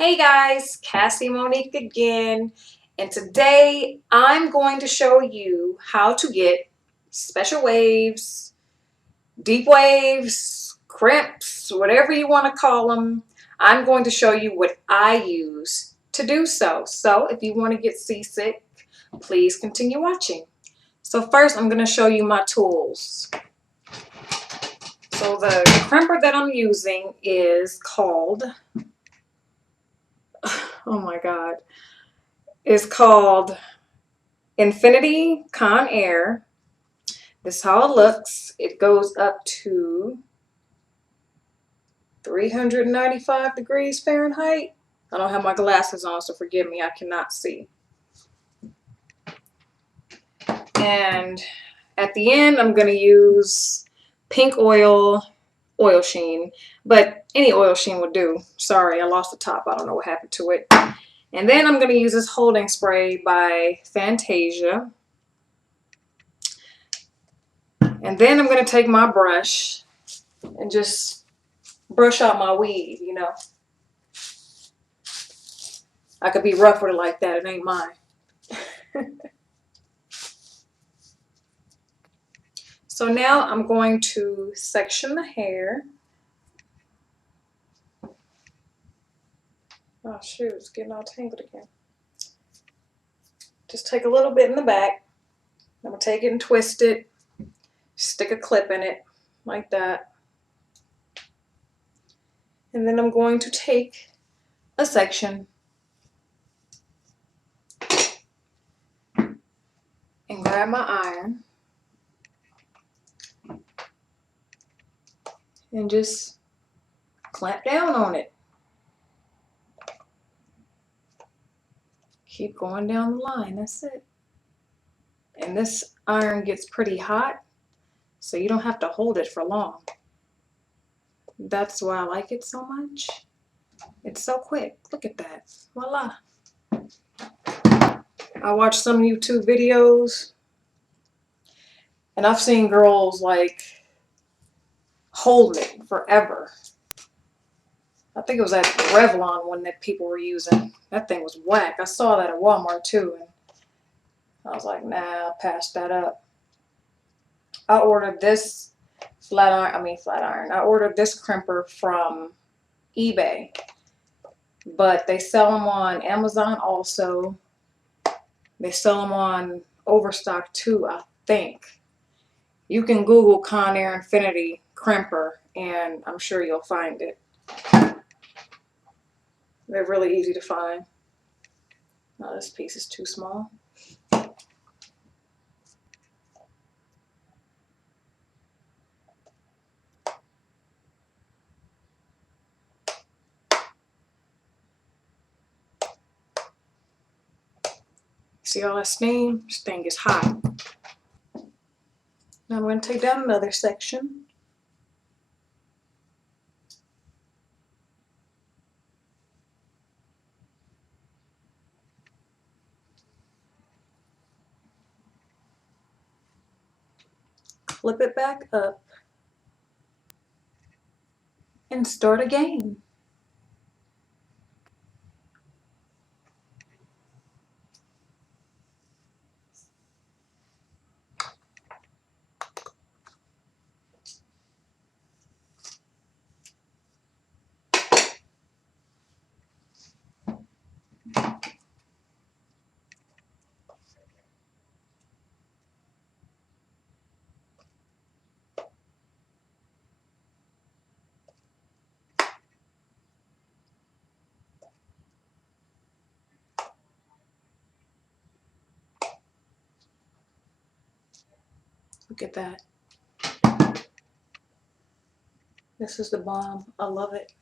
Hey guys, CassyMonique again, and today I'm going to show you how to get special waves, deep waves, crimps, whatever you want to call them. I'm going to show you what I use to do so. So if you want to get seasick, please continue watching. So first I'm going to show you my tools. So the crimper that I'm using is called, oh my God, is called Infinity ConAir. This is how it looks. It goes up to 395 degrees Fahrenheit. I don't have my glasses on, so forgive me, I cannot see. And at the end, I'm going to use pink oil sheen, but any oil sheen would do. Sorry, I lost the top. I don't know what happened to it. And then I'm going to use this holding spray by Fantasia. And then I'm going to take my brush and just brush out my weave, you know. I could be rough with it like that. It ain't mine. So now I'm going to section the hair. Oh shoot, it's getting all tangled again. Just take a little bit in the back. I'm going to take it and twist it. Stick a clip in it like that. And then I'm going to take a section and grab my iron and just clamp down on it. Keep going down the line, that's it. And this iron gets pretty hot, so you don't have to hold it for long. That's why I like it so much. It's so quick. Look at that. Voila. I watch some YouTube videos and I've seen girls like holding it forever. I think it was that Revlon one that people were using. That thing was whack. I saw that at Walmart too, and I was like, nah, I'll pass that up. I ordered this flat iron. I ordered this crimper from eBay, but they sell them on Amazon also. They sell them on Overstock too, I think. You can Google ConAir Infinity Crimper and I'm sure you'll find it. They're really easy to find. Oh, this piece is too small. See all that steam? This thing is hot. Now I'm going to take down another section. Flip it back up and start again. Look at that. This is the bomb. I love it.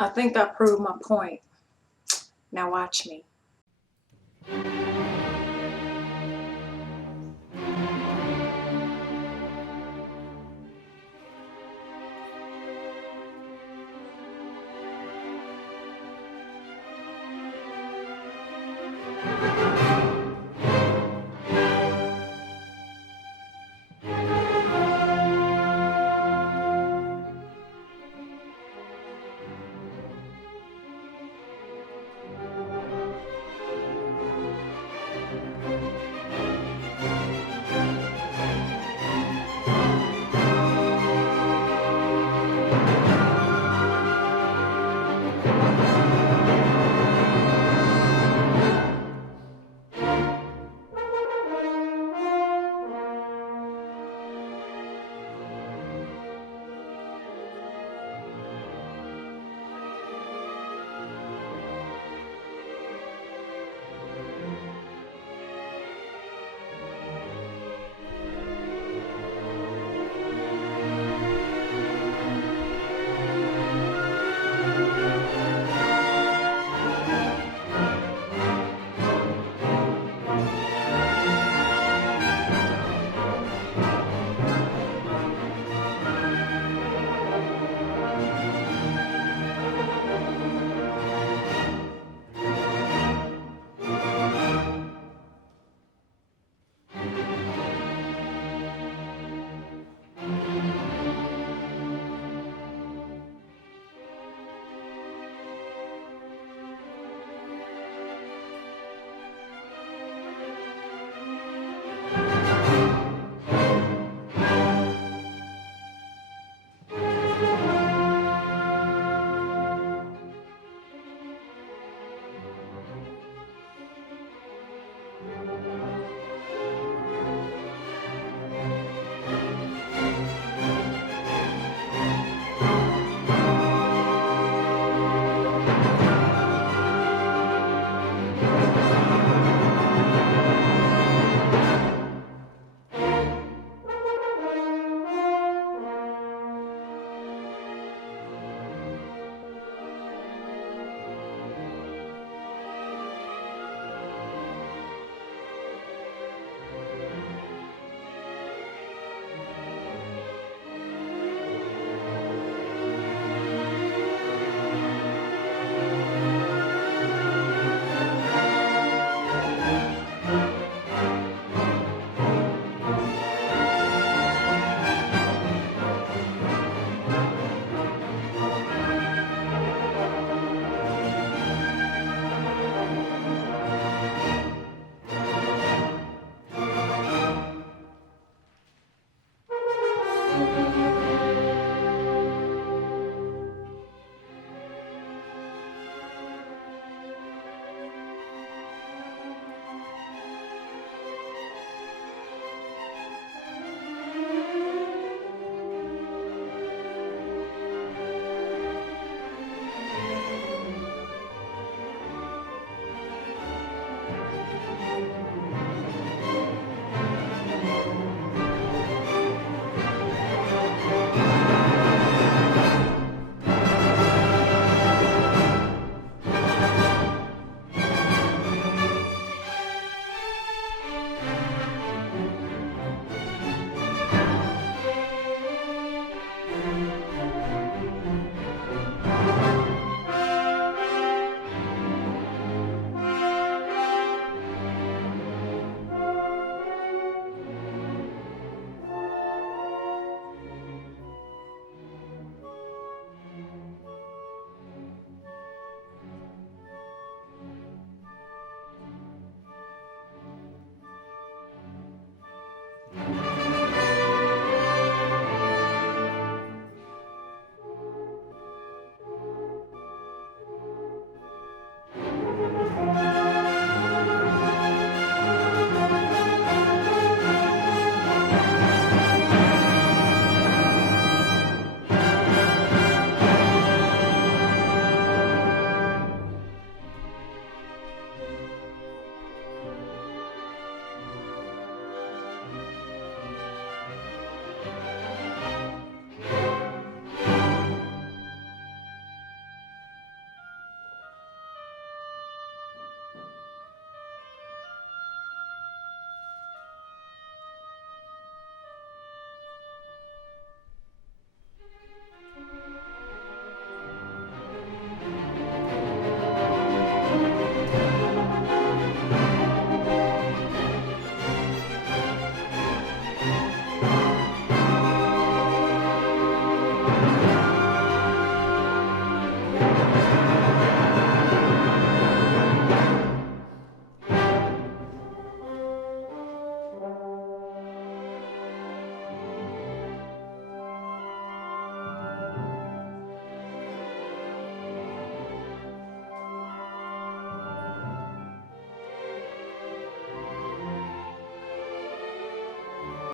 I think I proved my point. Now watch me.